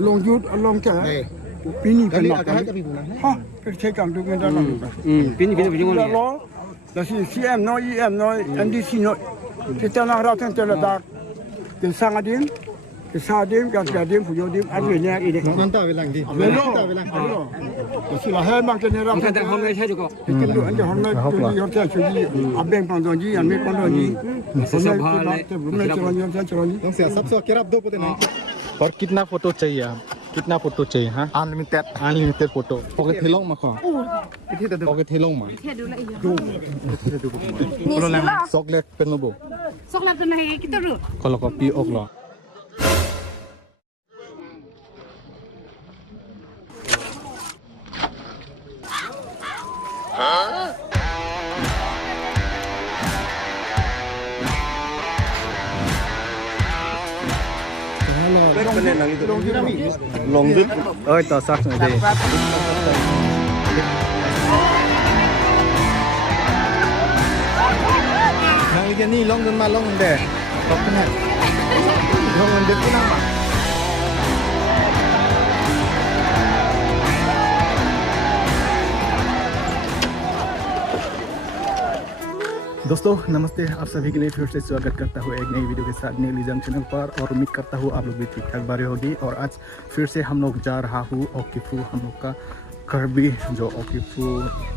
long jut long ke pini kan nak ha percaya dokumen dalam pini lo la CCM no EM no NDC no kita nak ratan teledak ke sangadim ke sadim ke sadim fujodim adanya ini mantap bilang di mantap bilang silahan bang kenera kita hamil saya juga kita lu anda hamil tu dia cuci abeng pandonji ame pandonji तो सब सौ carob दो पते नहीं और कितना photo चाहिए आप कितना फोटो चाहिए हाँ अनलिमिटेड फोटो ओके थेलोंग मा खो ओके थेलोंग मा चॉकलेट पेन लो Soklat tu naik kita dulu. kalau kopi ok lo long dứt ơi tao sắc rồi đi nang ikan ni long dứt mà long deh top kena long dứt tu nama दोस्तों नमस्ते आप सभी के लिए फिर से स्वागत करता हूँ एक नई वीडियो के साथ नीलिजम चैनल पर और उम्मीद करता हूँ आप लोग भी ठीक ठाक बारे होगी और आज फिर से हम लोग जा रहा हूँ ओकिफू हम लोग का करबी जो ओकिफू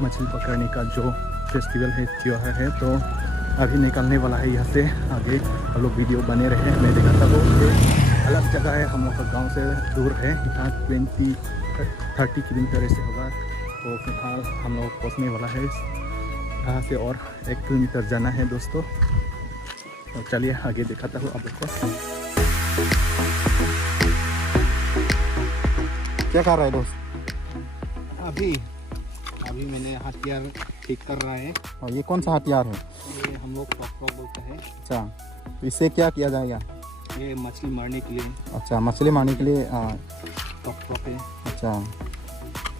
मछली पकड़ने का जो फेस्टिवल है त्योहार है तो अभी निकलने वाला है यहाँ से आगे हम लोग वीडियो बने रहे मैं दिखाता हूँ ये अलग जगह है हम लोग का गाँव से दूर है यहाँ 30 किलोमीटर से होगा तो फिलहाल हम लोग पहुँचने वाला है यहाँ से और 1 किलोमीटर जाना है दोस्तों तो चलिए आगे दिखाता हूँ आप लोग को क्या कर रहा है दोस्त अभी मैंने हथियार ठीक कर रहा है और ये कौन सा हथियार है ये हम लोग टॉप बोलते हैं अच्छा तो इससे क्या किया जाएगा ये मछली मारने के लिए अच्छा मछली मारने के लिए टॉप है अच्छा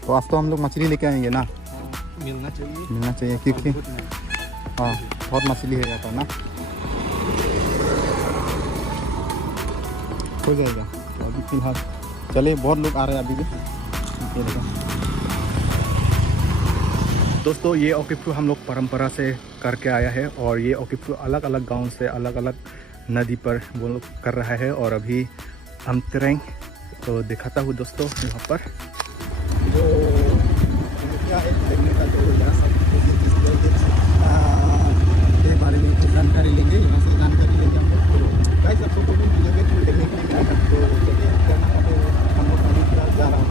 तो आज तो हम लोग मछली लेके आएंगे ना मिलना चाहिए क्योंकि हाँ बहुत मछली है यहाँ पर ना हो जाएगा तो अभी फिलहाल चले बहुत लोग आ रहे हैं अभी भी दोस्तों ये ओकिफू हम लोग परंपरा से करके आया है और ये ओकिफू अलग अलग गांव से अलग अलग नदी पर वो लोग कर रहा है और अभी हम तरेंग तो दिखाता हूँ दोस्तों यहाँ पर क्या है देखने का तो के बारे में जानकारी लेंगे यहाँ से जानकारी लेंगे हम लोग सबको देखने के लिए हम लोग अभी जा रहा हूँ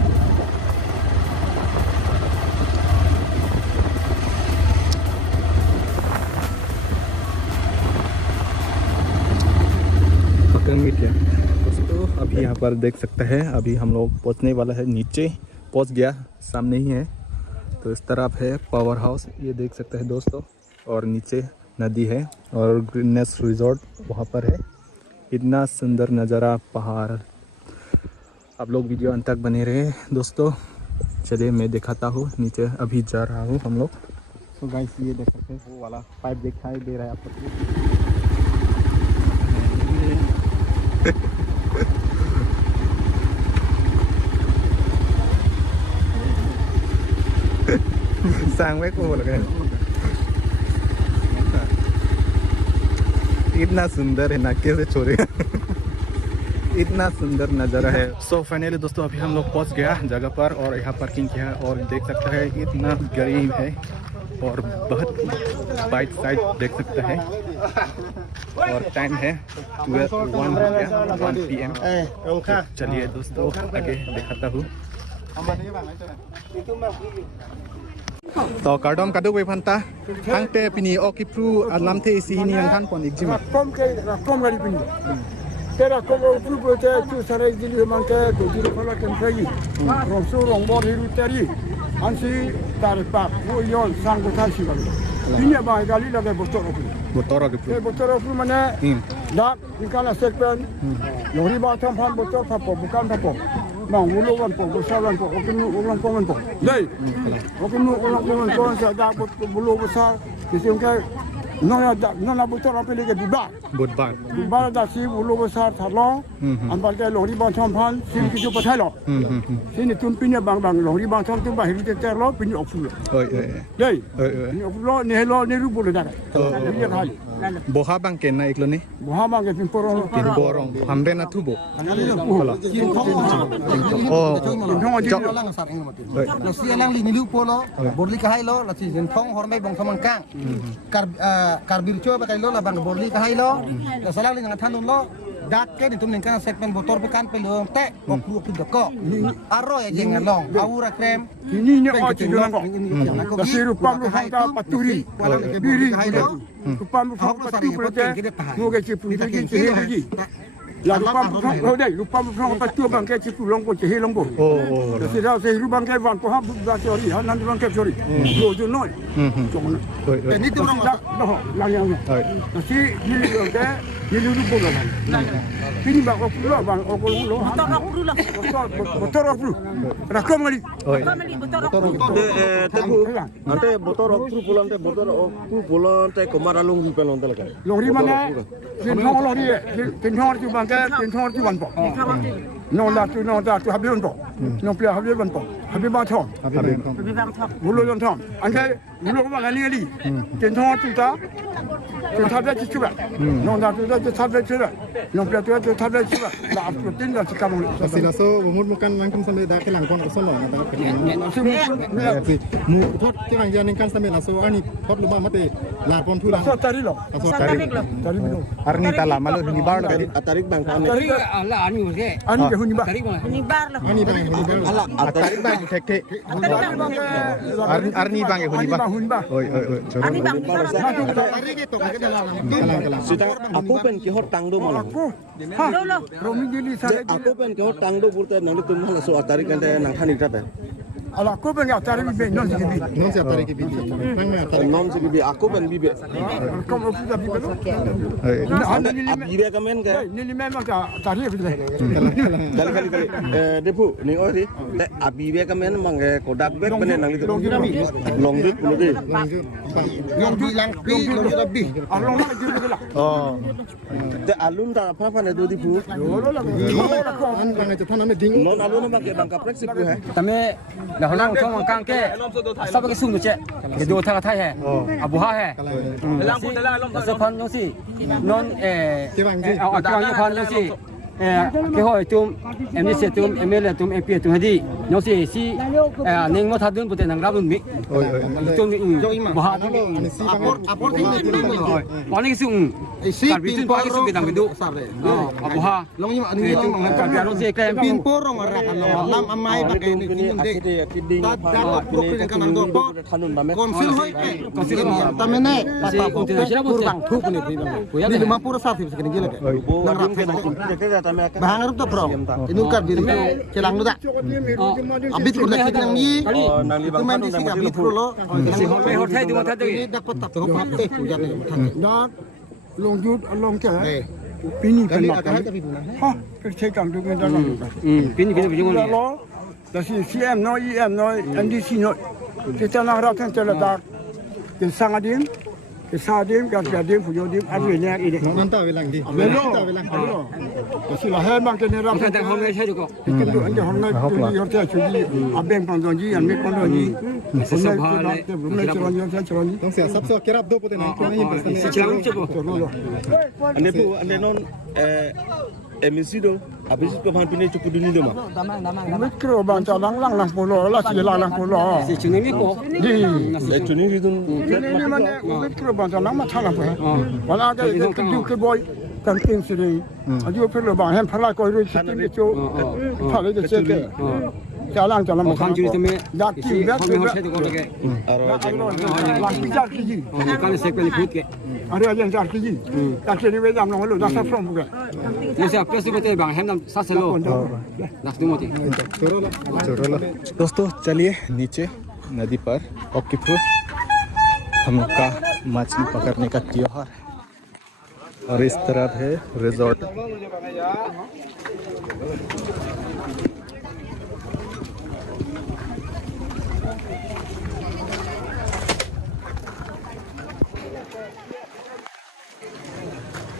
दोस्तों अभी यहाँ पर देख सकते हैं अभी हम लोग पहुँचने वाला है नीचे पहुँच गया सामने ही है तो इस तरफ है पावर हाउस ये देख सकते हैं दोस्तों और नीचे नदी है और ग्रीननेस रिजॉर्ट वहाँ पर है इतना सुंदर नज़ारा पहाड़ आप लोग वीडियो अंत तक बने रहे दोस्तों चलिए मैं दिखाता हूँ नीचे अभी जा रहा हूँ हम लोग तो गाइस ये देख सकते हैं वो वाला पाइप दिखाई दे रहा है आपको sang mấy cô लगे इतना सुंदर है ना कैसे छोड़ेगा इतना सुंदर नज़ारा है सो फाइनली दोस्तों अभी हम लोग पहुंच गया जगह पर और यहाँ पार्किंग किया और देख सकते हैं इतना गरीब है और बहुत बाइट साइड देख सकते हैं और टाइम है 1 PM चलिए दोस्तों आगे दिखाता हूँ तो कार्डम कादो वे फंता थांगते पिनी ओकिफू अलामते सिहिनी अंखान पन इक्जिमा कम गाड़ी पिनी तेरा को ओकिफू ते तू सारे जिली मांके तो जिली फला कंट्री रोसो रोंबो हिरु तेरी अंसी तारपा वो योन सांगो थासी बालो इने बा गाली लगे बोतोर ओकिफू माने दा निकाला सेकपेन लोरी बा थम फान बोतोर फापो बुकान फापो Bang, ulu kan pok, besar kan pok, okinu ulang kongan pok. Dai, okinu ulang kongan kongan saya dah bulu besar, kisah nona botol apa lagi bubar. บุญบาท Bubar dah si ulu besar thalong. Ambil ke lori bang thom si kisu pathai lo. Sini tumpinya bang lori bang thom tu bah hiru ter lo pini okfulo. เอ้ย Dei. เอ้ย Ni okfulo ni hello ni ru bolu dah. Ni hal. บ่ฮาบังเกนนะอีกแล้วนี่ Muhammad ke pimporo. กินบ่รองทำเป็นนะทุบ โอ้ Thong ji. lang sar ing mati lo sia lang li nilu polo borli ka hai lo la si jen thong hor mai bong thamang kang kar bir cho ba kai lo la bang borli ka hai lo la salang li nang thanun lo dak ke di tum ning kan segmen motor bukan pelo te ok lu pun dok aro ya jeng long aura krem Ini ni oci dolang kok. Kasi rupam lu hangka paturi. Biri. Rupam lu hangka paturi prote. Moga cipu lagi cehi. La rupam lu hangka dei, rupam lu hangka paturi bang ke cipu long ko cehi long ko. โอ้ Kasi dah cehi bang ke wan ko ha bu sorry, ha nan bang ke sorry. Lo jo noi. เอ้ย ni tu orang Dah lang yang. เอ้ย Kasi ni lu ke ni lu bolo bang. Ini bang ko lu bang ko lu. Motor rock dulu lah. Motor aku. Rakam lagi. เอ้ย Kami motor rock dulu. Ante motor okru pulang te motor okru pulang te komara long di pelon te lakai. Lori mana? Tinhong lori, tinhong tu bangkai, tinhong tu banpo. Non dah tu habis banpo. Non pia habis banpo. Habis banthong. Lebih bang top. Bulu banthong. Angkai bulu bang ali ali. Tinhong tu ta. Tu thabe cicu ba. Non dah tu thabe cicu ba. Non pia tu thabe cicu ba. Dah tu tin dah cikam. สิลาโซบ่มุดมุกันมันกำสำเร็จได้แค่หลังก่อนก็สลองนะครับเป็นสิมูทดที่บางอย่างนึงกันสำเร็จลาโซอันนี้ทดรู้บ่มาเตลาปอนทุลัง So tari lo. อาโซตาริ Tari belum. อาร์นี่ตาลามาเลยนี่บาร์เลย Atarik bang kan. Tari ala ani ke ani ke huni ba. Ini bar lah. อันนี้บางนี่บางอาตาริบางเทค อาร์นี่บางหุ่นบ้า Huni ba. โอ้ยจอ Ini bang motor rock. tari ke to ke dalam กำลัง Sudah aku pen ki hot tang do malah. Aku. Ha. Dulu. Romi jeli sare. Aku pen ki hot tang do pulte nang tu malah so atarik kan te nang thani kata. Ala aku pengen tari bi non sigi bi. น้องเสียตาริกบินนั่งมาตาริ Non si bibi aku pen bibi. Kamu sudah bi belum? เอ้ย Anda ni lima. Bibi kamen ke. Ni memang tari bi. Kali kali kali. Depu ni ori. Te abibi kamen mang ke kodak bek pen nang itu. Long dit puluh deh. long bilang pi long lebih Along mana jadi lah. อ๋อ Te alun ta apa apa do di pu. Lolo lah. อันบางจะท่านนั้นไม่ดิ้ง Non alun bang ke bang kaprek sip he. tame dah nang thong kang ke sab ke sung che ke do thang thai hai abu ha hai lang pun dalam sa phan no si non ที่บางที่ เอาตางยพันแล้วสิke hoi tum em se tum emel tum mp tum hadi no si si ning mo thadun pute nang rabun mi โอ้ย tum ni bo ha ni อันนี้ซีบาง apor ting bo ni sung si pin por sung bidang bidu abu ha long ni ani long nang ka biar si ke pin por rong ra kan lam amai ba ke ni nim de ta pro ke kan do po konsil hoi konsil tamene si konsil sira bo bang thu ni ni lima pura sa sip sekene gele ke Nang ke nang ke kata me. bahang rup to pro inu kar diri celang nu da abit kur da kitang ni Nang li bang kumen kan di nang sing mo abit kur lo si hote hote di mata de dapat tak to pa te puja ni Dan long jut long ke. Pini kan nak. Ha, percaya tu kan dalam. pin pin pin Dah lo. Dah si CM no, EM no, NDC no. Kita nak rakan terletak. Kita sangadim. Kita sadim, kita sadim, fujodim, ada ni ini. นั่นตาเวลังดี Melo, ตาเวลัง melo. Kasi lah hebat kena ram. kan hong me chai ko Kita tu anda hormat tu hormat cuci. Abeng pandonji, ame pandonji. Sebab rumah ceronji. ต้องเสียซับซ้อนเกรับดูปุ๊บเนี่ยคุณไม่ยินเป็นสัญญา celang ce bo Ande pu ande non emisido habis ko pan pini cukup dini dema. Mikro banca lang polo lah si lang polo. si chungi mi ko Di. Tuni ridun Ini mana mikro banca lang macam apa? Walau ada keju ke boy. Kantin sini. Aduh perlu bang hem pala kau itu sistem itu. Pala itu cek. Jalan kan juri tu me dak si hong me chai ko lage aro lang bijak kiji. kan se ko ni put ke Ada yang jak kiji. Tak sini bedam nak lalu dah saprom bukan. ni se plus ko te bang hem nam sa se lo nak tu moti दोस्तों चलिए नीचे नदी पर ओकिपुर हम का मछली पकड़ने का त्योहार और इस तरह है रिजॉर्ट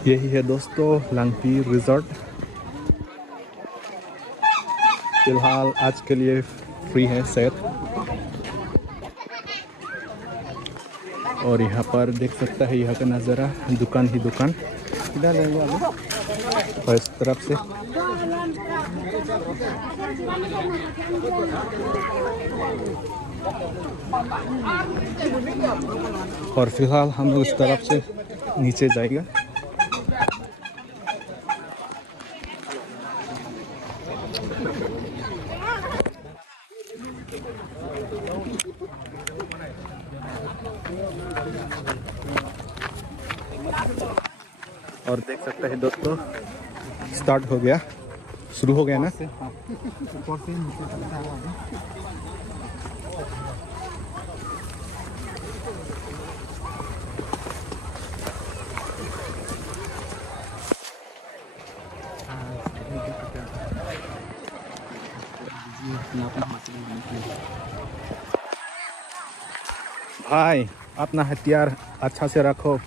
यही है दोस्तों लांगपी रिजॉर्ट। फिलहाल आज के लिए फ्री है शायद। और यहाँ पर देख सकता है यहाँ का नज़ारा, दुकान ही दुकान। और इस तरफ से और फिलहाल हम लोग इस तरफ से नीचे जाएगा। और देख सकते हैं दोस्तों स्टार्ट हो गया, शुरू हो गया ना। भाई अपना हथियार अच्छा से रखो,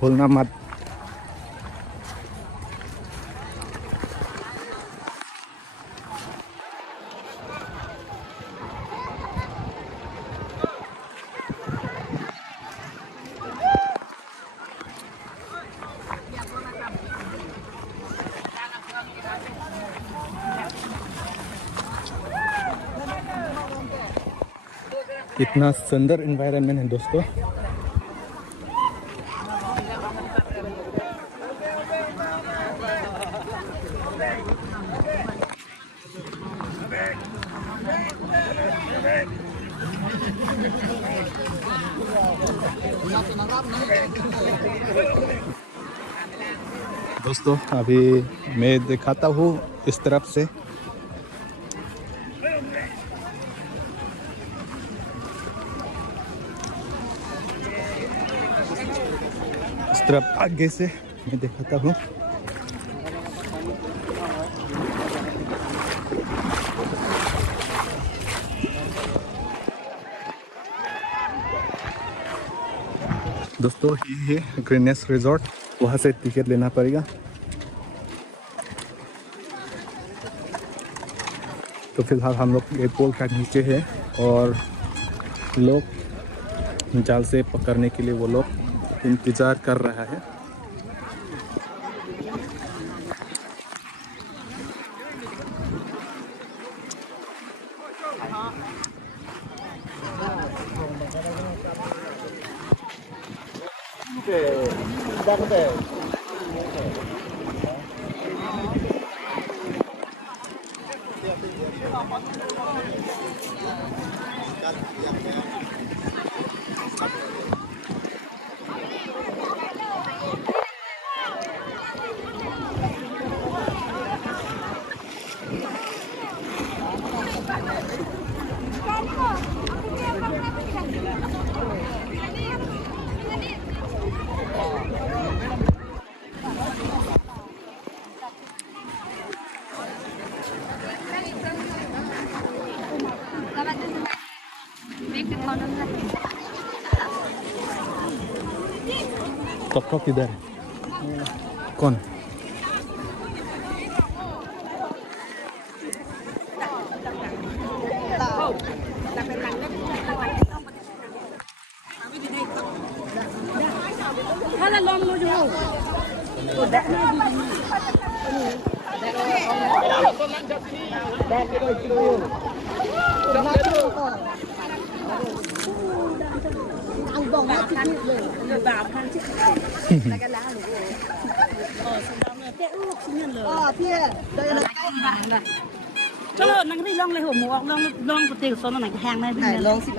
भूलना मत। इतना सुंदर एनवायरनमेंट है दोस्तों। दोस्तों अभी मैं दिखाता हूँ इस तरफ से। इस तरफ आगे से मैं दिखाता हूँ। दोस्तों ये है ग्रीनेस रिजॉर्ट, वहाँ से टिकट लेना पड़ेगा। तो फिलहाल हम लोग एक पोल का नीचे है और लोग जाल से पकड़ने के लिए वो लोग इंतज़ार कर रहा है। टॉप किधर है? कौन? Chalo nang ri long le ho mo long long ko te so nang hang na ni long si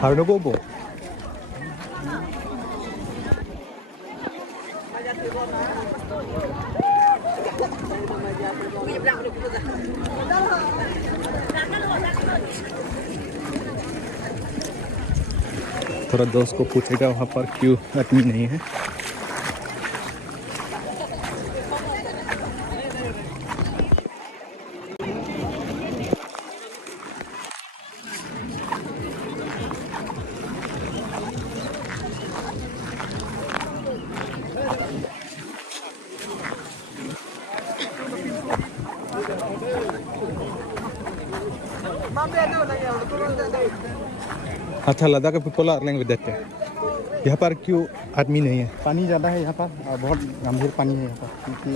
Hardo bobo. थोड़ा दोस्त को पूछेगा वहाँ पर क्यों आदमी नहीं है। अच्छा, लद्दाख का पीपल आर लैंग्वेज देते हैं। यहाँ पर क्यों आदमी नहीं है? पानी ज़्यादा है यहाँ पर और बहुत गंभीर पानी है यहाँ पर, क्योंकि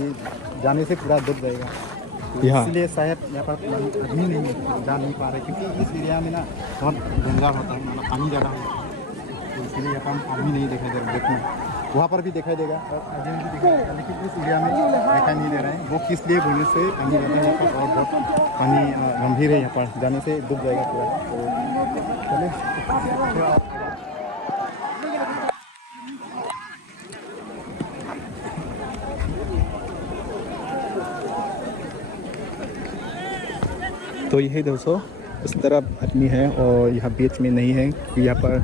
जाने से पूरा डूब जाएगा। यहाँ इसलिए शायद यहाँ पर आदमी नहीं जा नहीं पा रहे, क्योंकि इस एरिया में ना बहुत डेंजर होता है, मतलब पानी ज़्यादा है, तो इसलिए यहाँ पर आदमी नहीं दिखाई दे रहा। देखने वहाँ पर भी दिखाई देगा और आदमी भी दिखाई देगा, लेकिन इस एरिया में दिखाई नहीं दे रहा है। वो किस लिए बोलने से पानी ज़्यादा है यहाँ पर और बहुत पानी गंभीर है यहाँ पर, जाने से डूब जाएगा पूरा। तो चलिए तो यही दोस्तों उस तरफ आदमी है और यहाँ बीच में नहीं है, क्योंकि यहाँ पर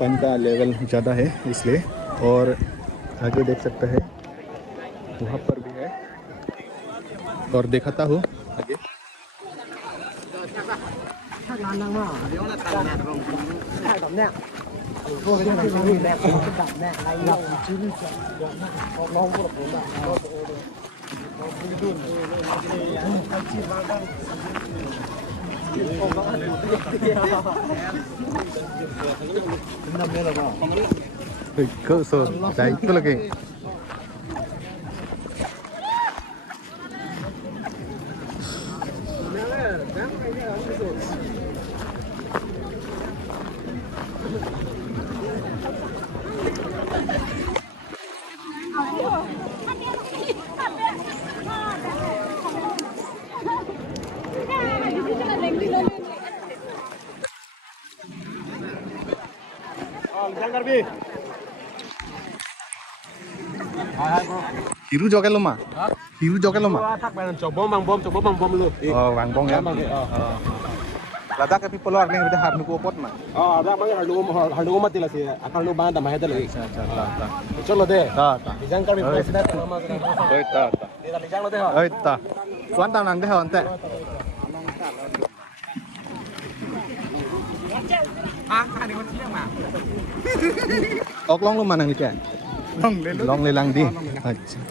पानी का लेवल ज़्यादा है इसलिए। और आगे देख सकते हैं वहाँ पर भी है, और दिखाता हूँ आगे। So, saya itu lagi. Hiru joget lo mah? Hiru joget lo mah? Coba bang bom lu. Oh, bang bong ya. Lada ke people luar nih udah harus kuopot mah. Oh, ada bang harus mati lah sih. Akan lu bang tambah ada lagi. Coba deh. Dijang kami presiden sama. Oh, ta. Dijang lo deh. Oh, ta. Kuan tam nang deh onte. Ok long lu mana nih kan? Long lelang di. Acha.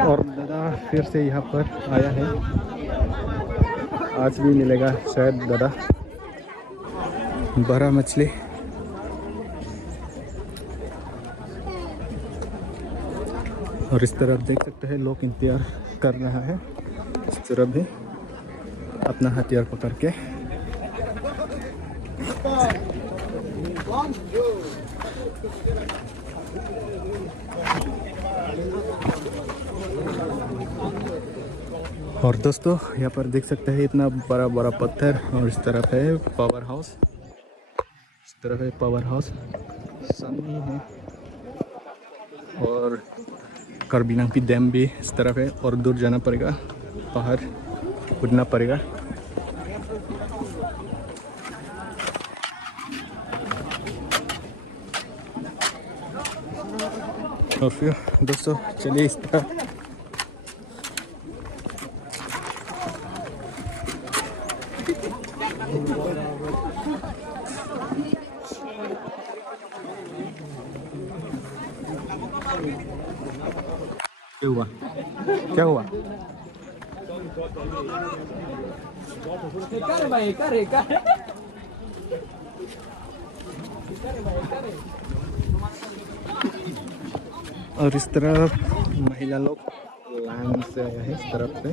और दादा फिर से यहाँ पर आया है, आज भी मिलेगा शायद दादा बड़ा मछली। और इस तरफ देख सकते हैं लोग इंतजार कर रहा है, इस तरफ भी अपना हथियार पकड़ के। और दोस्तों यहाँ पर देख सकते हैं इतना बड़ा बड़ा पत्थर, और इस तरफ है पावर हाउस, इस तरफ है पावर हाउस सामने है, और करबीनांपी डैम भी इस तरफ है, और दूर जाना पड़ेगा, पहाड़ उड़ना पड़ेगा। और फिर दोस्तों चलिए इस तरह क्या हुआ और इस तरफ महिला लोग लाइन से आए हैं इस तरफ से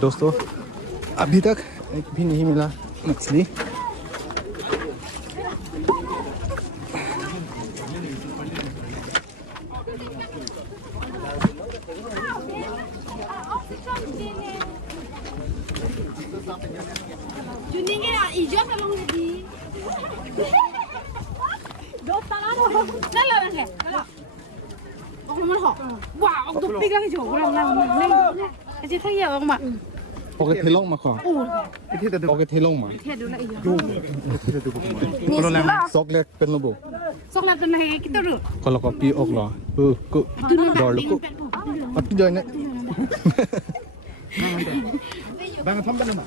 दोस्तों अभी तक एक भी नहीं मिला मछली Oke telong mah kok. Oke telong mah. Kalau lem soklet pen lobo. Soklet pen hai kita dulu. Kalau kopi ok loh. Ku. Dor lu ku. Apa join nek? Bang thom ban ma.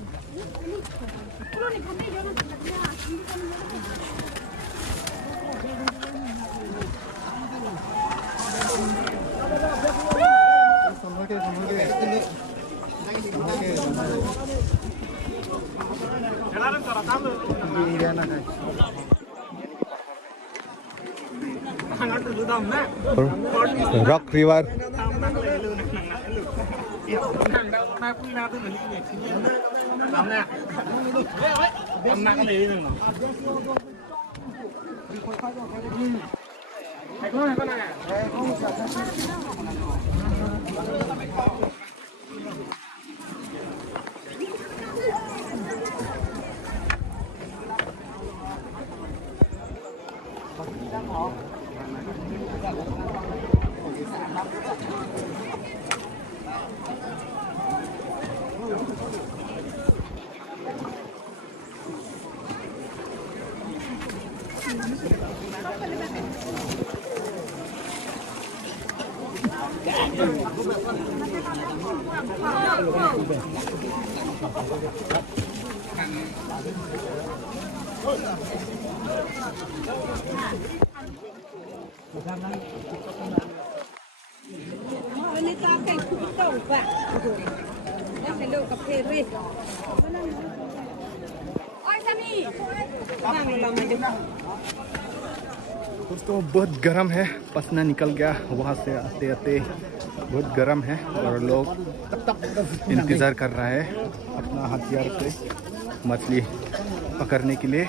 Rock River. Ini tak kayak kutau pak. Dah selok kapere. Oi Sami. Bang lama je. दोस्तों बहुत गर्म है पसीना निकल गया वहाँ से आते आते बहुत गर्म है और लोग इंतज़ार कर रहा है अपना हथियार से मछली पकड़ने के लिए।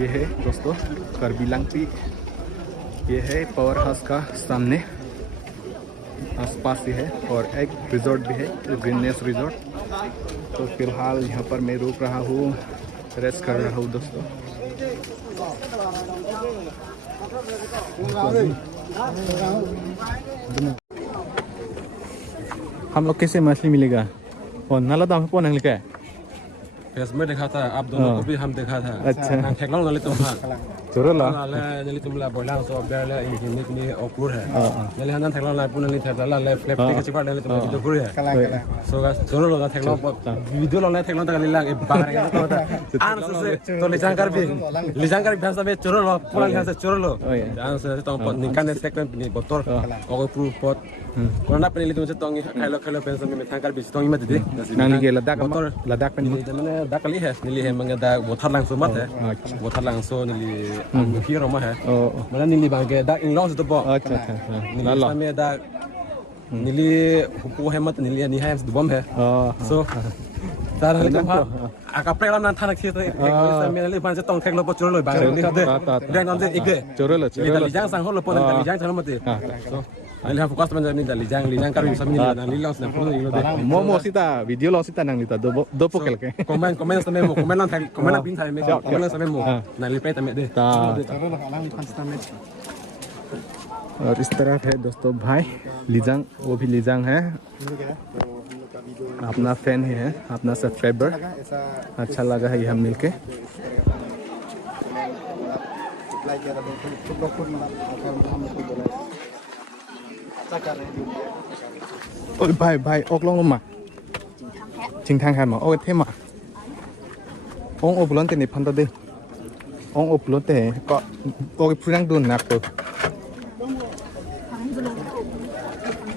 ये है दोस्तों करबिलांग पीक, ये है पावर हाउस का सामने आसपास ही है और एक रिजॉर्ट भी है ग्रीननेस रिजॉर्ट। तो फिलहाल यहाँ पर मैं रुक रहा हूँ, रेस्ट कर रहा हूँ दोस्तों। हम लोग कैसे मछली मिलेगा और नाला दाम कौन निकला है? में देखा था आप दोनों को भी हम देखा था। अच्छा ठेकलांग नाले तुम हाँ चुरोला नाले तुम ला बोला सो बेले इनकी ऑकवर्ड है नाले हनन ठेकलांग नाले पुनः नहीं ठेकला ले फ्लैप टिक चिपा नाले तुम जो गुरु है सो गाइस चुरोला का ठेकलांग वीडियो ला ठेकलांग तक लीला बाहर गया तो आंसर से तो लिजांकर भी भाषा में चुरोला पूरा यहाँ से चुरोलो आंसर से तो निकाने सेकंड नहीं बोतल और proof pot Corona penili tu macam tongi kalau pensa me thangkar bis tongi mati deh. Nang ni ke Ladakh penili. Jadi mana dak kali है नीली है मंगे दा बोथर langsung mat है बोथर langsung नीली अंगुखी रोमा है mana नीली बांगे दा इंग्लॉस तो बो अच्छा नीली में दा नीली हुपू है मत नीली नि है दुबम है so तार हल का आका प्रेम नान थानक थी तो में नीली पांच तोंग थेक लो चोर लो बांगे नी खाते ड्रैग नॉन से एक चोरल नीली जांग सांग हो लो पोन नीली जांग चलो मत so नीली हम फोकस में नीली जांग कर सब नीली लॉस ने पूरा नीली दे Momo sita video lo sita nang lita do po kel ke. komen sampai mau komen lang komen lang pin sampai mau komen lang sampai mau nah lipat sampai deh और इस तरफ है दोस्तों भाई लीजांग वो भी लीजांग है अपना फैन ही है अपना सब्सक्राइबर अच्छा लगा है हम मिलके ओए भाई ओकलों मा चिंग थांग है मा ओए थे मा ओंग ओपलों ते नहीं फंदा दे ओंग ओपलों ते को ओके पुरांग दूनนักตัว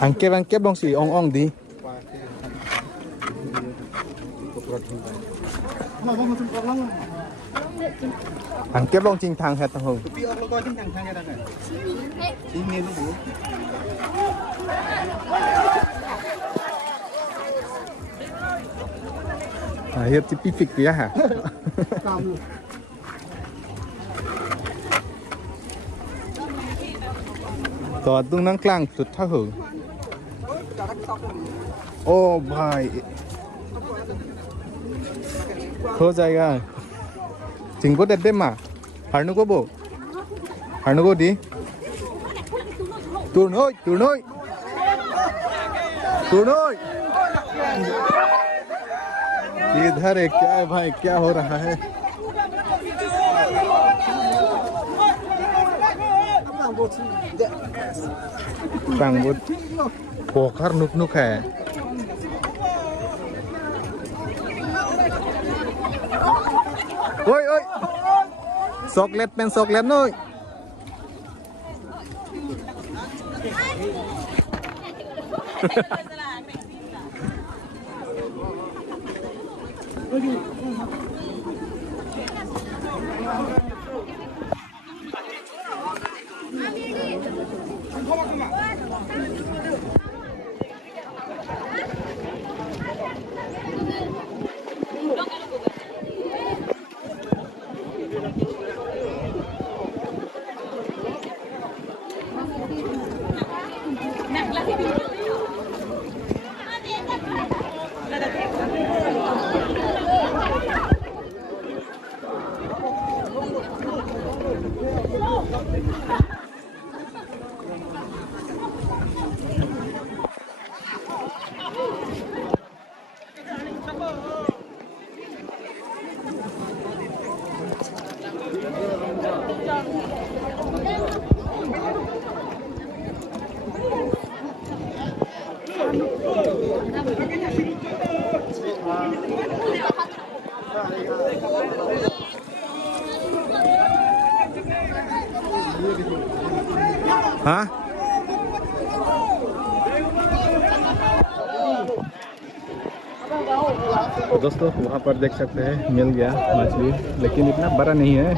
อังเก็บลงสิอ่องดีอังเก็บลงจริงทางแฮตตังหงเฮ็ดจิปิฟิกเปียฮะต่อตรงนั้นกลางสุดท่าหึงโอ้भाई हो जाएगा चिंगो दे मा हारनु को बो हारनु को दी तुरनोय इधर है क्या है भाई क्या हो रहा है Banggut pokar nuk है oi soklet pen soklet noi हाँ दोस्तों वहाँ पर देख सकते हैं मिल गया मछली लेकिन इतना बड़ा नहीं है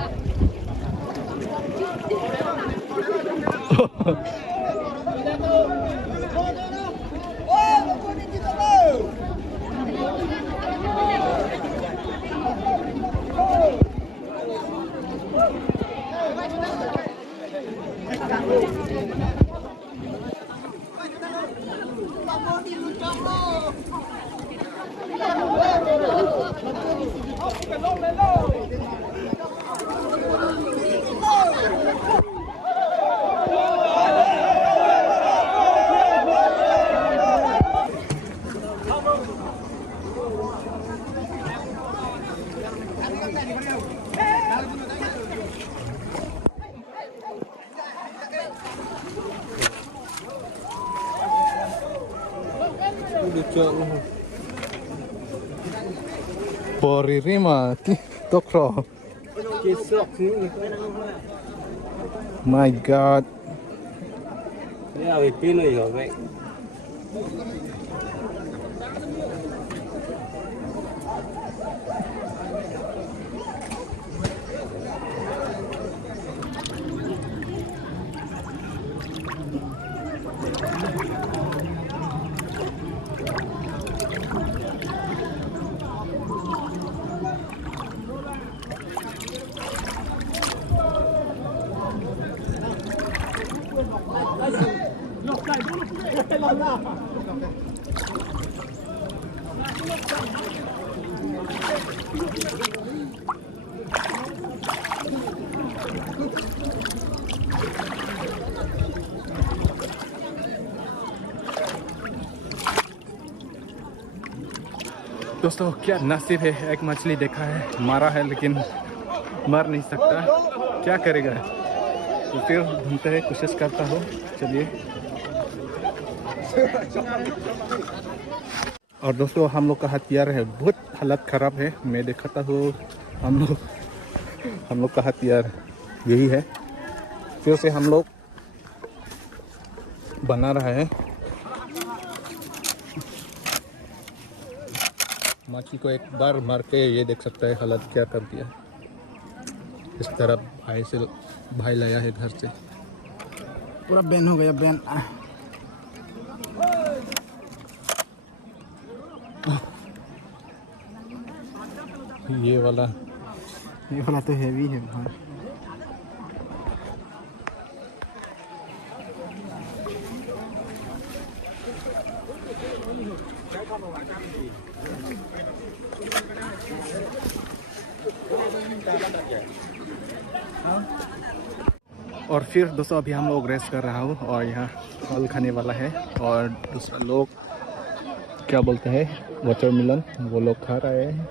Poririma tokro. My God. Yeah, we pin rồi vậy. दोस्तों क्या नसीब है, एक मछली देखा है, मारा है लेकिन मर नहीं सकता, क्या करेगा। तो फिर ढूंढते हैं, कोशिश करता हूँ। चलिए। और दोस्तों हम लोग का हथियार है, बहुत हालत ख़राब है। मैं दिखाता हूँ। हम लोग का हथियार यही है। फिर से हम लोग बना रहा है। मछली को एक बार मार के ये देख सकता है हालत क्या कर दिया। इस तरफ भाई लाया है घर से, पूरा बैन हो गया, बैन। ये वाला तो हैवी है भाई। और फिर दोस्तों अभी हम लोग रेस्ट कर रहा हूँ और यहाँ फल खाने वाला है। और दूसरा लोग क्या बोलते हैं, वाटरमेलन, वो लोग खा रहे हैं।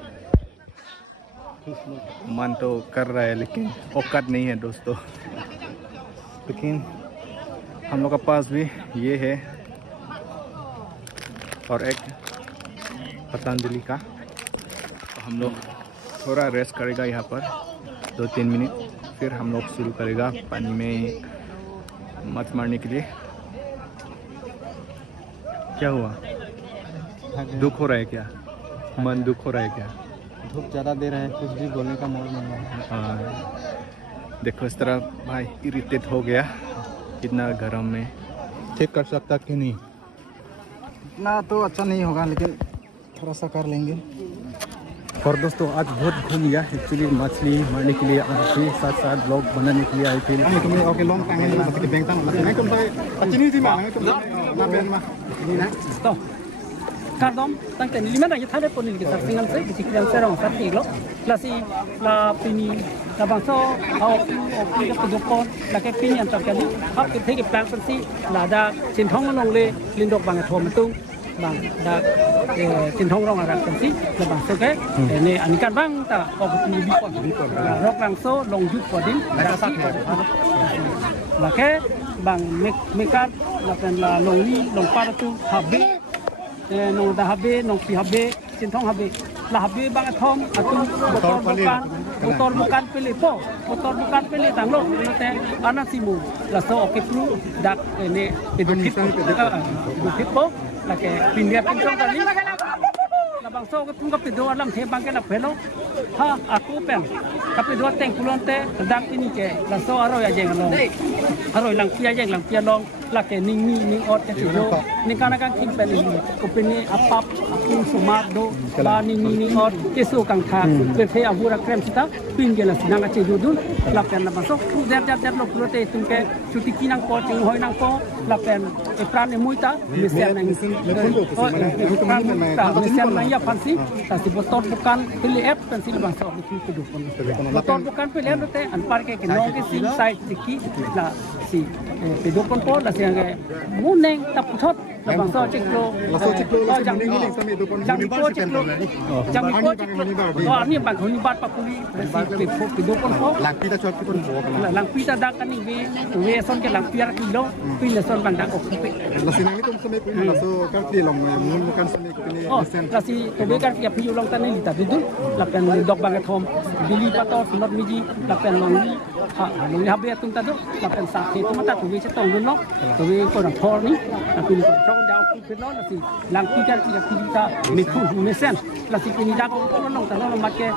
मन तो कर रहा है लेकिन औकात नहीं है दोस्तों। लेकिन हम लोग का पास भी ये है और एक पतंजलि का। तो हम लोग थोड़ा रेस्ट करेगा यहाँ पर 2-3 मिनट, फिर हम लोग शुरू करेगा पानी में मछ मारने के लिए। क्या हुआ, दुख हो रहा है क्या? मन दुख हो रहा है क्या? धूप ज़्यादा दे रहा है, कुछ भी बोलने का मोड़ नहीं है। हाँ देखो इस तरह भाई इरिटेट हो गया, इतना गर्म में। ठीक कर सकता कि नहीं? इतना तो अच्छा नहीं होगा लेकिन थोड़ा सा कर लेंगे। और दोस्तों आज बहुत घूम गया एक्चुअली, मछली मारने के लिए आए थे, साथ साथ ब्लॉग बनाने के लिए आए थे। Oke, long tangan lah, pakai bengtang. Nanti kembali, ini di mana? Naben mah. Ini nah. Tuh. Kardom, tang ten lima lagi thade pun lagi sar singan se, kecil serong sar tiglo. Lasi la pini, la bangso, au ke pedokon, la ke pini antar kali. Hap ke thege plan pensi, la da cintong long le, lindok bang thom tung, bang da cintong rong arat pensi, la bangso ke. Ini anikan bang ta, au pini bikon. Rok bangso long juk kodin, da sak. La ke bang mekat, la pen la long ni, long paratu, habi. Nong dah habis, nong pi habis, cintong habis. Lah habis bang atom, atom botol bukan pilih po, botol bukan pilih tanglok. Nanti anak simu, lah so oke flu, dak ini edukit po, lah ke pindah cintong kali. Lah bang so ke pun kapi dua alam the bang ke nak pelo, ha aku pen, kapi dua teng pulon te, dak ini ke, lah so aroy aja yang long, aroy lang pia long. Lah ke ning ot ke tido ni kana kan kim pen ni ko pen ni apap apun sumat do ba ning ot ke so kang tha ke the abura krem sita pin gela sinanga che dudun la pen la masok tu der lo plote tum ke chuti kinang po ting hoi nang po la pen e pran e muita ni sen nang sen nang ya fansi ta si botol bukan pilih app pen sil bang sok ni tu dukon botol bukan pilih app te an par ke nong ke sim site siki la si pedokon po la siang ke muneng taputot la bangsa ciklo jang ni sampai dokon ciklo oh ni bang honi bat papuli si pedokon po Langpi ta chot pun bo kana. langpi ta dak kan ni we son ke langpi ar kilo pin le son bang dak ok pe La sinang itu sampai pun la so kan ti long mun bukan sampai ke ni oh sen. la si to be kan ya piu long tan ni ta dudun la pen dok bang thom bili pato not miji la pen long ลงยาเบียตุ้งตาดุเราเป็นสาเหตุตุ้งตาตุ้งวิชตองลุ้นล้อตุ้งวิคนทอนี่เราเป็นคนช่องดาวเป็นล้อเราสิหลังที่จะมีคู่มีเส้นเราสิเป็นดาวคนลงแต่เรามาแก่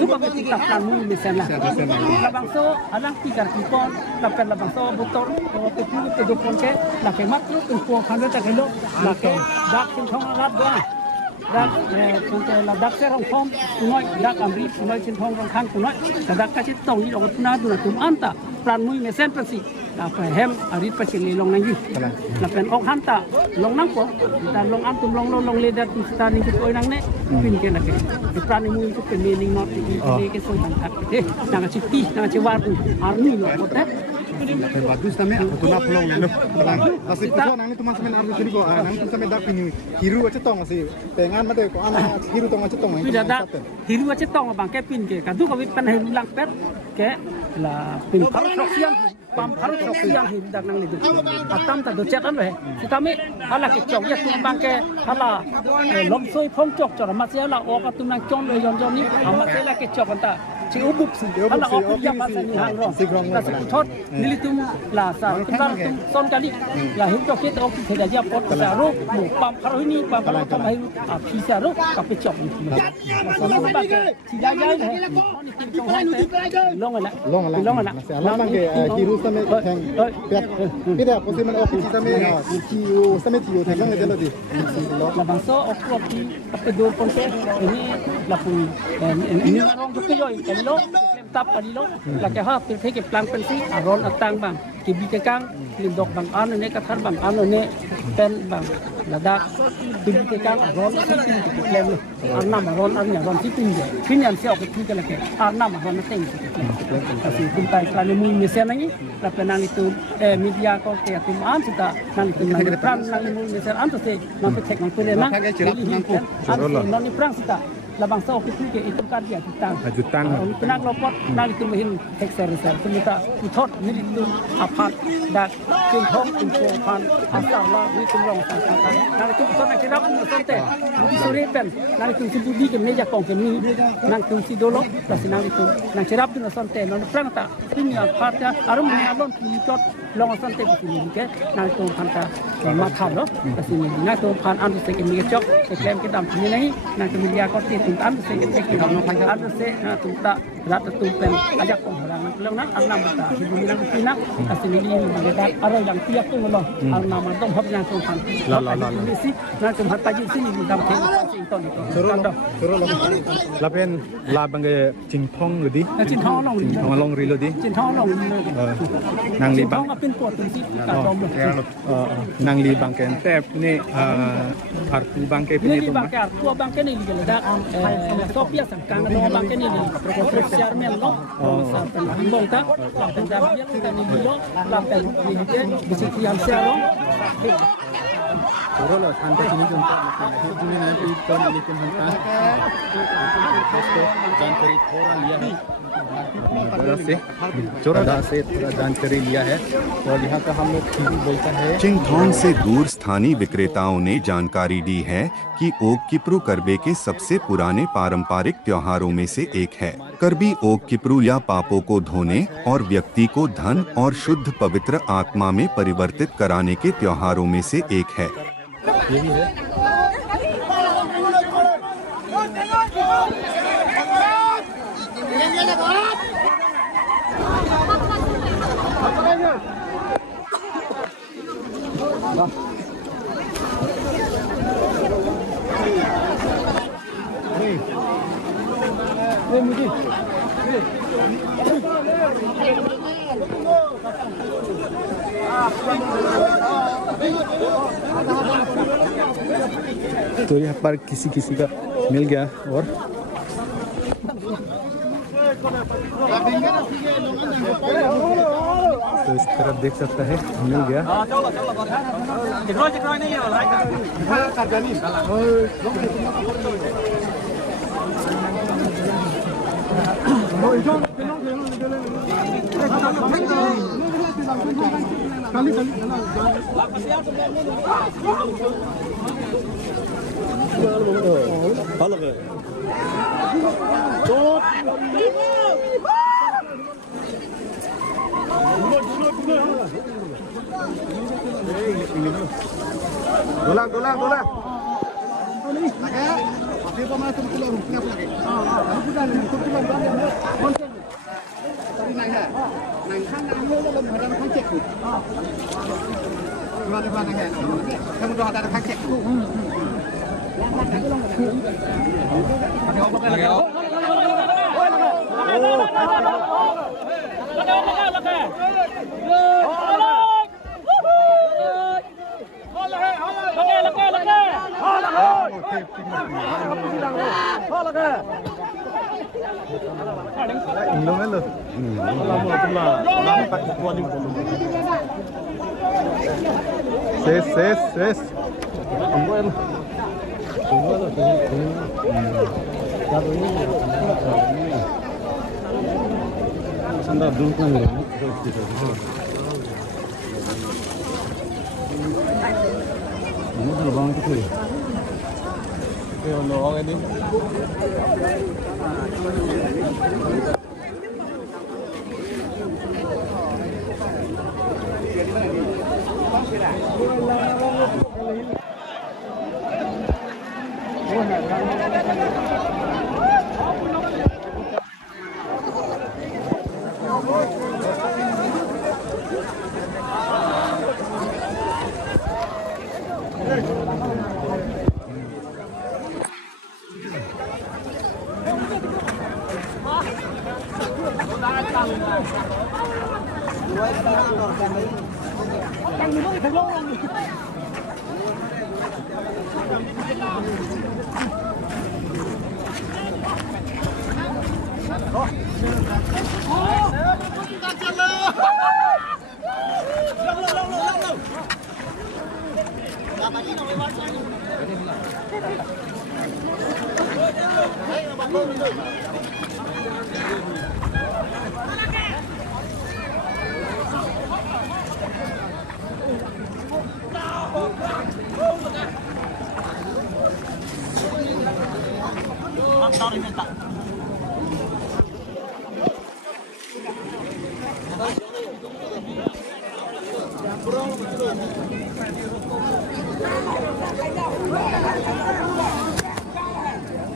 ทุกประเภทที่หลักการมือมีเส้นละเราบางโซ่หลังที่การที่ปอนเราเป็นเราบางโซ่บุตรเราเป็นผู้เป็นดุคนแก่เราเป็นมัดลูกเป็นพวงพันธุ์จากโลกเราเป็นดักเป็นช่องรัดด้วยดักแต่เราดักเส้นรองทองน้อยดักอัมรีน้อยเส้นทองรองข้างน้อยแต่ดักกระชิดตรงนี้เราหน้าดูนะตุ้มอันตะปลาหมึกมีเส้นเป็นสีเราไปแฮมอาริปชิลีลงนั่งยิ่งเราเป็นออกหันตะลงนั่งปะแต่ลงอันตุ้มลงเลดตุ้มสตาร์นี่ก็ตัวนั่งเนี่ยพินกันนะคือปลาหมึกก็เป็นเลี้ยงนอตที่ก็ส่งต่างๆนั่งชิตีนั่งชิวารุอาร์มี่เนาะหมดเลยbagus namanya aku nak pulang ya asik tu nang ni teman semen arus sini ko nang tu semen dak pini hiru aja tong asih tengan mate ko anak hiru tong aja tong tidak ada hiru aja tong bang ke pin ke kadu ko pan hiru lang pet ke la pin parok sosial pam parok sosial hiru dak nang ni atam ta do chat an le kami hala ke chok ya tu bang ke hala lom soi phong chok chora ma se la o ka tu nang chon le yon jon ni ma se la ke chok ta si ubuk si hala o ku ya ma sa ni hang ro la si thot nilitum la sa tum son kali la hiu chok ke ok theda ja pot sa ro mu pam parok ni pam parok ta mai phi sa ro ka pe chok ni so na ba ke si ya ya le ni tin chong hang te long la alam mang ke hiru semen thang pet pida posi man ok si semen ciu semen ciu thang lang de di la bang so ok ok ki pe do pon ke ini la pun ini rong tu ke yo lo tap ali lo la ke ha pe ke plang pen si aron atang bang ki bi ke kang lim dok bang an ne ka thar bang an ne ten bang la dak bi ke kang aron si tin ke klem lo an nam aron an ya ron si tin je fin yan se ok ki ke la ke an nam aron na teng kasi kun tai kla ne mui me se na ni la pe nang itu media ko ke atum an sita nang itu nang pran nang mui me se an to se nang pe tek nang pe na an ni prang sita labang sa office ke itu kan dia jutang penak lopot nang itu mehin exercise semita uthot ni itu apat dak kin thong info pan asar la ni tumrong sa nang itu son nak kirap ni sonte suri pen nang itu sibudi ke meja kong ke ni nang itu si dolo plus nang itu nang kirap ni sonte nang prang ta tin ya parta arum ni alon ni tot long sonte ke ni ke nang itu phanta ma tha lo plus ni nang itu phan an se ke ni chok ke klem ke dam ni nang nang ke media ko tuntan se ke ke no phang an se tunta rat tu pen ajak ko orang long nak anam ta hibu nang pina asini ni magat arai lang tiak tu lo ang nama dom hab yang song phan la ni si nang tum hat taji sini dam theng sing ton ni suro la pen la bang ge jing thong lu di jing thong long ri lu di jing thong long nang li bangเป็นปวดตรงที่กาดมnang li bang ken tep ni artu bang ke ni bang ke artu bang ke ni le dak Sofia sangkang no bang ke ni profesor men no sa pen bong ta pen da biar kita ni lo la pen ni ke bisi yang sero Suro lo sampai sini untuk ini nanti pon ini pun hantar जानकारी थोड़ा लिया है से थोड़ा जानकारी लिया है और यहाँ का हम लोग बोलता है चिंगथोंग से दूर स्थानीय विक्रेताओं ने जानकारी दी है कि ओक किप्रू करबे के सबसे पुराने पारंपरिक त्योहारों में से एक है। करबी ओक किप्रू या पापों को धोने और व्यक्ति को धन और शुद्ध पवित्र आत्मा में परिवर्तित कराने के त्योहारों में से एक है। यही है तो यहाँ पर किसी किसी का मिल गया और तो इस तरफ देख सकता है मिल गया Golak. Apa masuk pulau rumahnya lagi? Tadi naik ya? Naik kan namanya dalam barang kacek tu. Kalau ada mana ya? Kamu dah ada kacek tu. Ses.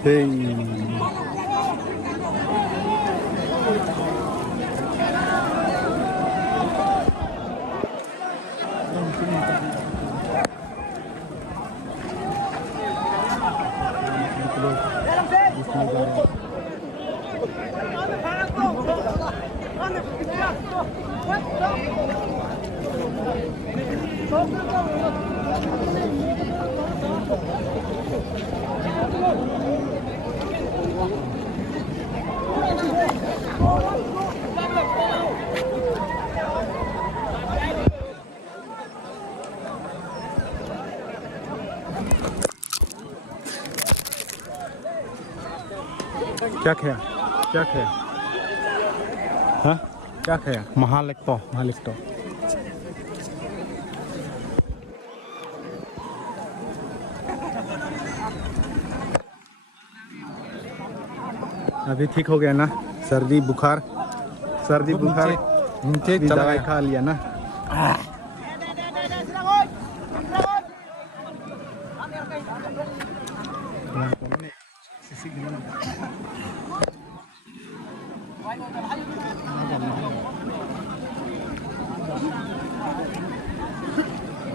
Hey. क्या खाया हाँ क्या खाया महालिक्तो अभी ठीक हो गया ना सर्दी बुखार दवाई खा लिया ना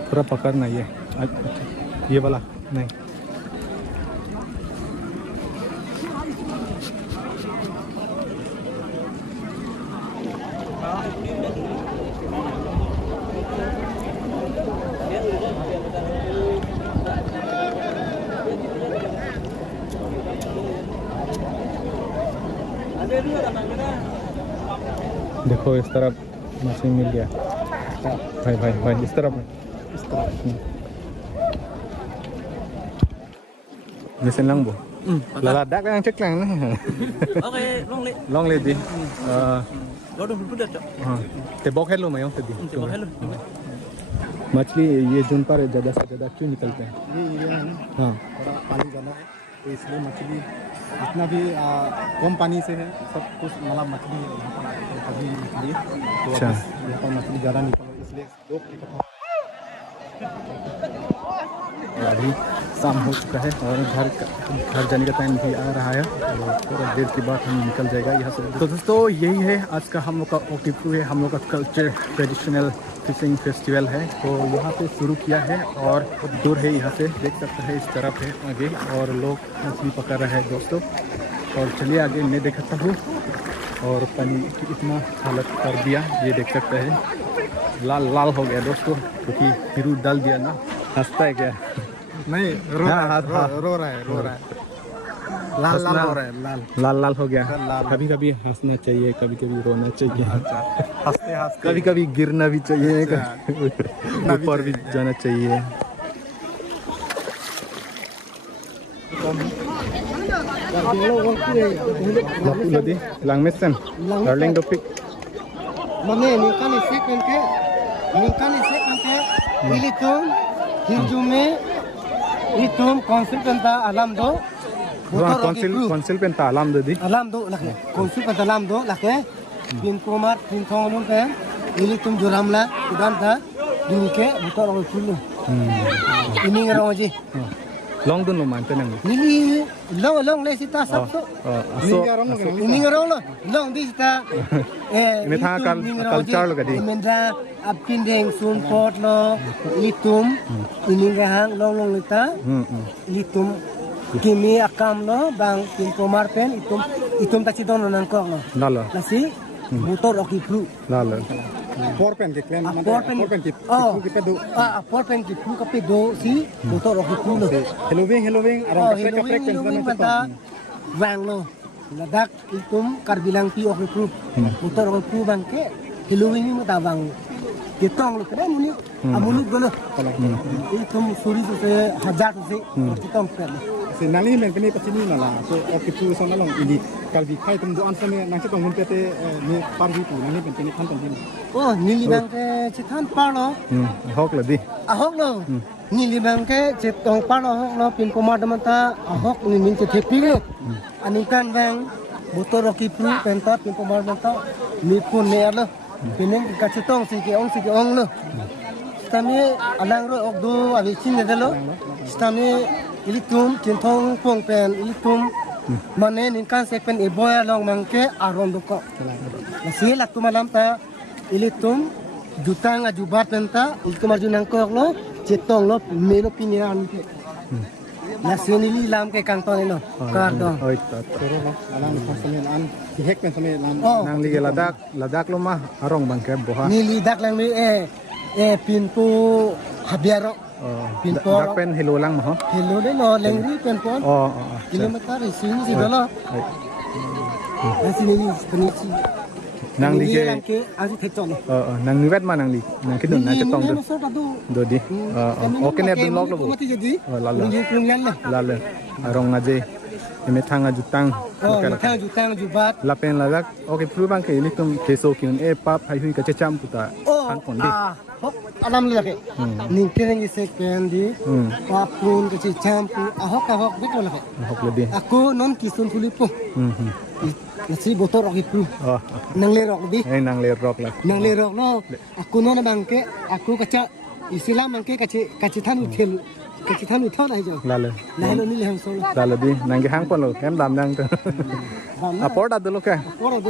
पूरा पकड़ना ये वाला नहीं देखो इस तरफ मछली मिल गया भाई इस तरफ जैसे लंबो लगा दाग yang ceklang nih Oke, long le di tebok hello मैं तदी मछली ये जोन पर ज़्यादा से ज़्यादा क्यों निकलते हैं ये एरिया है ना हाँ थोड़ा पानी ज़्यादा है तो इसलिए मछली जितना भी कम पानी से है सब कुछ मतलब मछली यहाँ पर कभी निकली तो अच्छा। यहाँ पर मछली ज़्यादा निकल इसलिए लोग इकट्ठा अभी शाम हो चुका है और घर जाने का टाइम भी आ रहा है, तो थोड़ा देर के बाद हम निकल जाएगा यहाँ से। तो दोस्तों यही है आज का हम लोग का ओक की प्रू है, हम लोग का कल्चर ट्रेडिशनल फिशिंग फेस्टिवल है। तो यहाँ पे शुरू किया है और दूर है, यहाँ से देख सकते हैं इस तरफ है आगे, और लोग मछली पकड़ रहे हैं दोस्तों। और चलिए आगे मैं दिखाता हूँ। और पानी की इतना हालत कर दिया, ये देख सकते हैं लाल लाल हो गया दोस्तों, क्योंकि फिरू डाल दिया ना। हंसता है क्या? नहीं, रो रहा है लाल लाल हो रहा है, लाल लाल हो गया। कभी कभी हंसना चाहिए, कभी कभी रोना चाहिए, हंसते हंसते कभी कभी गिरना भी चाहिए, ऊपर भी जाना चाहिए। Langmesan, darling topik. Mana ni kan isek ke, militum, hijume, itum konsul penta alam do. Konsil penta alam do di. Alam do lakne, konsul penta alam do lakne. Pin komar, pin thong pe, militum juramla, udan tha, dinike, butor orang fulu. Ini ngerong aja. Long dun lumayan tenang. Ini long le sita sabso. Ini ngerong lo, long di sita. Ini thang culture lo kadi. Mendra apindeng sun pot lo, litum. Ini ngahang long lita. Litum. Kimi akam lo, bang pin komar pen, itum tak cidon nangkok lo. Lala. Nasi, motor oki pru. Lala. porpen ke klan porpen ki pedo porpen ki pru kape do si motor oki pru lo. Halloween arang Halloween banta wang lo. Ladak itum karbilang pi oki pru. Motor oki pru bang ke Halloween ni mata bang ketong lo kena muni amuluk lo. Itum suri se hajar se ketong pe. Se nali men kini pasini nala so oki pru so nalong ini kalbi khai tum do answer me nang setong mun pete ni parbi tu nani pen kini khan tum. Oh nili bang ke chitan par lo. Hok lo di. Ahok lo. Nili bang ke chitong par lo hok lo pin komar damata ahok ni min che thepi lo. Anikan bang motor oki pru penta pin komar damata ni pun ne lo. Pinin ka chitong si ke ong lo. Stami alang ro ok do abi chin de lo. Stami ilitum chintong pong pen ilitum mane ninkan sekpen iboya long mangke aron doko. Nasi laktu malam ta ilitum jutang ajubat penta ilitum ajunang kok lo cetong lo melo piniran ke. Nasi nili lam ke kangton ino kardong. Oh itu. Alang pasamen an hek pen samen an Nang liga ladak lo mah arong bangke boha. Nili dak lang mi pintu habiaro. Dak pen hello lang mo. Hello de lo lengri pen pon. Kilometer sini si dolo. Sini ni penisi. Nang liga ke asi thechon. Nang niwet ma nang li. Nang kidun na cetong do di. Oke ne dun log lo. Mati jadi. Lala. Ni krumyan lah. Lala. Arong aje. Ime thanga jutang. Mata jutang jubat. Lapen ladak. Oke pru bang ke ini tum keso kiun pap hai hui ka cham puta. Kan kon di. Hok alam lagi. Ningkeng isek pendi. Papun kecil campu. Ahok betul lagi. Hok lebih. Aku non kisun tulipo. Nasi botol rock itu. Nang lerok di. Nang lerok lah. Nang lerok lo. Aku non bangke. Aku kaca Islam bangke kaci tanu tel. Kaci tanu tel lah hijau. Lalu. Lalu ni lehang solo. Lalu di nang hang pun lo. Kan dam nang tu. Aport ada lo ke?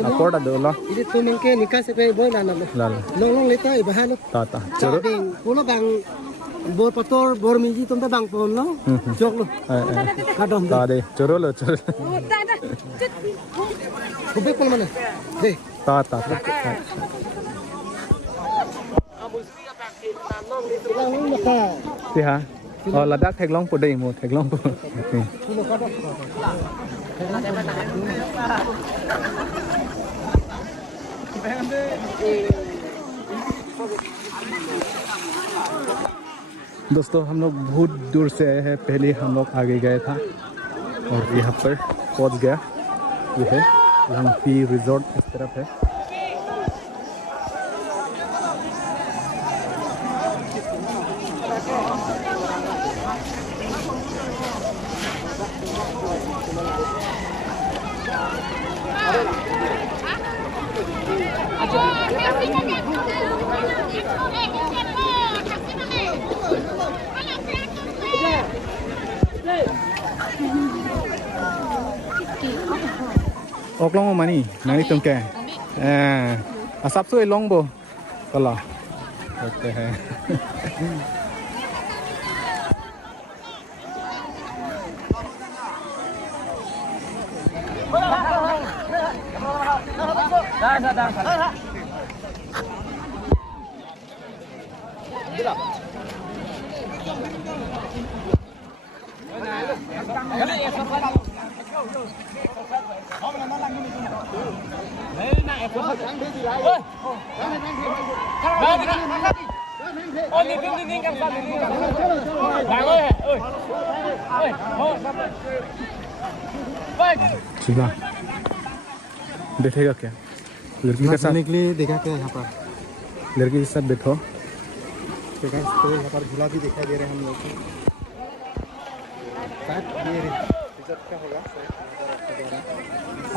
Aport ada lo. Ini tu bangke nikah sebagai boy nana lo. Lalu. Long leta ibahan lo. Tata. Coro. Pulau bang. Bor pator bor miji tum ta bang pon lo. Jok lo. Kadon. Tade. Coro lo coro. Kubek pun mana? Deh. Tata. Siha. Oh ladak thek long pu dei mo thek long pu. दोस्तों हम लोग बहुत दूर से आए हैं, पहले हम लोग आगे गए था और यहाँ पर पहुँच गया। ये है लंगपी रिजॉर्ट इस तरफ है। Oklong mani, nani tungke. Asap suai long bo. Kalau. Oke. सुना बैठेगा क्या लड़की के साथ निकली देखा क्या यहाँ पर लड़की के साथ बैठो देखा तो यहाँ पर झूला भी दिखाई दे रहे हैं हम लोग को शायद ये रिजर्व का होगा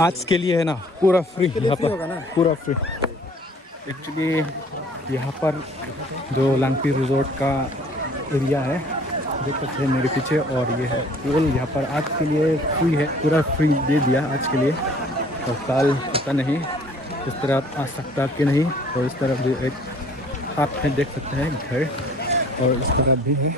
आज के लिए है ना पूरा फ्री यहाँ फ्री पर होगा ना? पूरा फ्री एक्चुअली यहाँ पर जो लांगपी रिजॉर्ट का एरिया है देख सकते हैं मेरे पीछे और ये है पूल यहाँ पर आज के लिए फ्री है पूरा फ्री दे दिया आज के लिए और कल पता नहीं इस तरफ आ सकता कि नहीं और इस तरफ भी एक हाथ में देख सकते हैं घर और इस तरफ भी है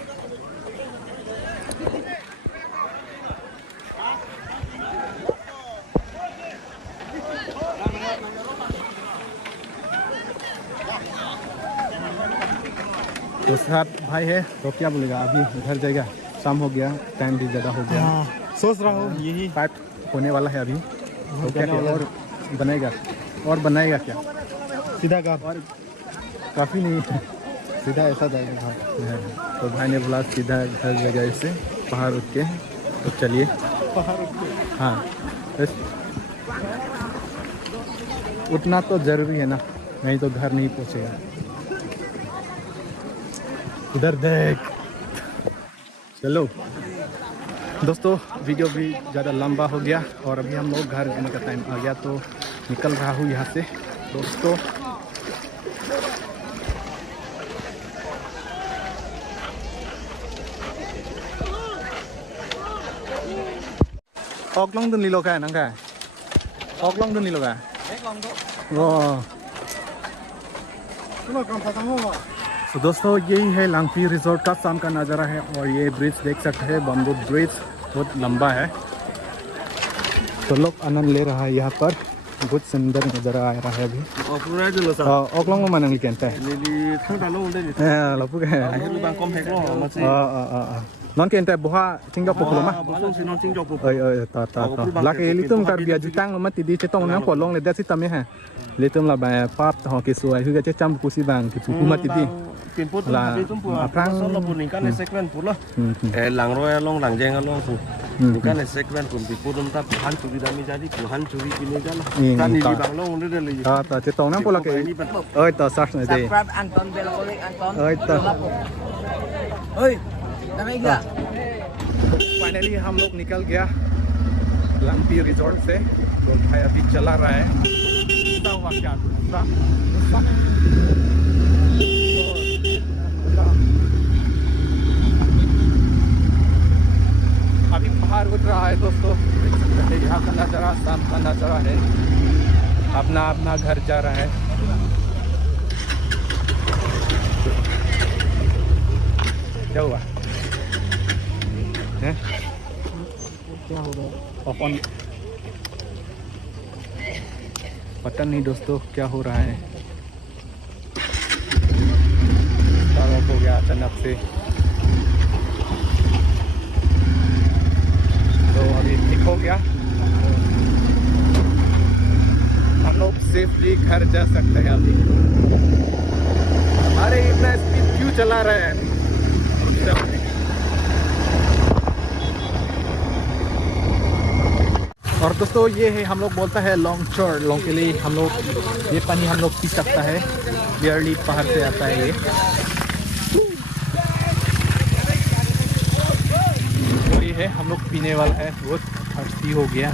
तो साथ भाई है तो क्या बोलेगा अभी घर जाएगा शाम हो गया टाइम भी ज़्यादा हो गया सोच रहा हूँ यही पाइप होने वाला है अभी तो क्या और बनाएगा क्या सीधा का और काफ़ी नहीं सीधा ऐसा जाएगा घर है तो भाई ने बोला सीधा घर जगह से पहाड़ उठ के तो चलिए हाँ बस उठना तो ज़रूरी है ना नहीं तो घर नहीं पहुँचेगा उधर देख चलो दोस्तों वीडियो भी ज़्यादा लंबा हो गया और अभी हम लोग घर जाने का टाइम आ गया तो निकल रहा हूँ यहाँ से दोस्तों Oklong dun lilo ka nang ka Oklong dun lilo ka तो दोस्तों यही है लांगपी रिजॉर्ट का शाम का नज़ारा है और ये ब्रिज देख सकते हैं बम्बू ब्रिज बहुत लंबा है तो लोग आनंद ले रहा है यहाँ पर बहुत सुंदर नज़ारा आ रहा है अभी ओक्लोंग में मनंग कहते हैं नॉन कहते हैं बुहा चिंजो पुकुलो मा ता लाके लितुम कर बिया जितांग मत दी चेतों ना पलोंग ले दे सितमे है लितुम ला बा पाप तो के सुई हुगे चे चम पुसी बांग कि पुकु मत दी ला aprang pun ikan sekuen pula langroy long langjeng long pu ikan sekuen pun pipudum ta han curi dami jadi han curi kini jala kan di bang long le le ta cetong na pola ke oi ta search na dei Anton Belolik Anton oi ta oi Namanya enggak? Finally हम लोग निकल गया लांगपी resort से तो भाई अभी चला रहा है हुआ क्या अभी बाहर उठ रहा है दोस्तों यहाँ का नज़ारा शाम का नज़ारा है अपना अपना घर जा रहा है क्या हुआ क्या होगा अपन पता नहीं दोस्तों क्या हो रहा है हो गया अचानक से तो अभी ठीक हो गया हम लोग सेफली घर जा सकते हैं अभी अरे इतना स्पीड क्यों चला रहे हैं और दोस्तों ये है हम लोग बोलता है लॉन्ग शॉर्ट लॉन्ग के लिए हम लोग ये पानी हम लोग पी सकता है क्लियरली पहाड़ से आता है ये और ये है हम लोग पीने वाला है बहुत थर्स्टी हो गया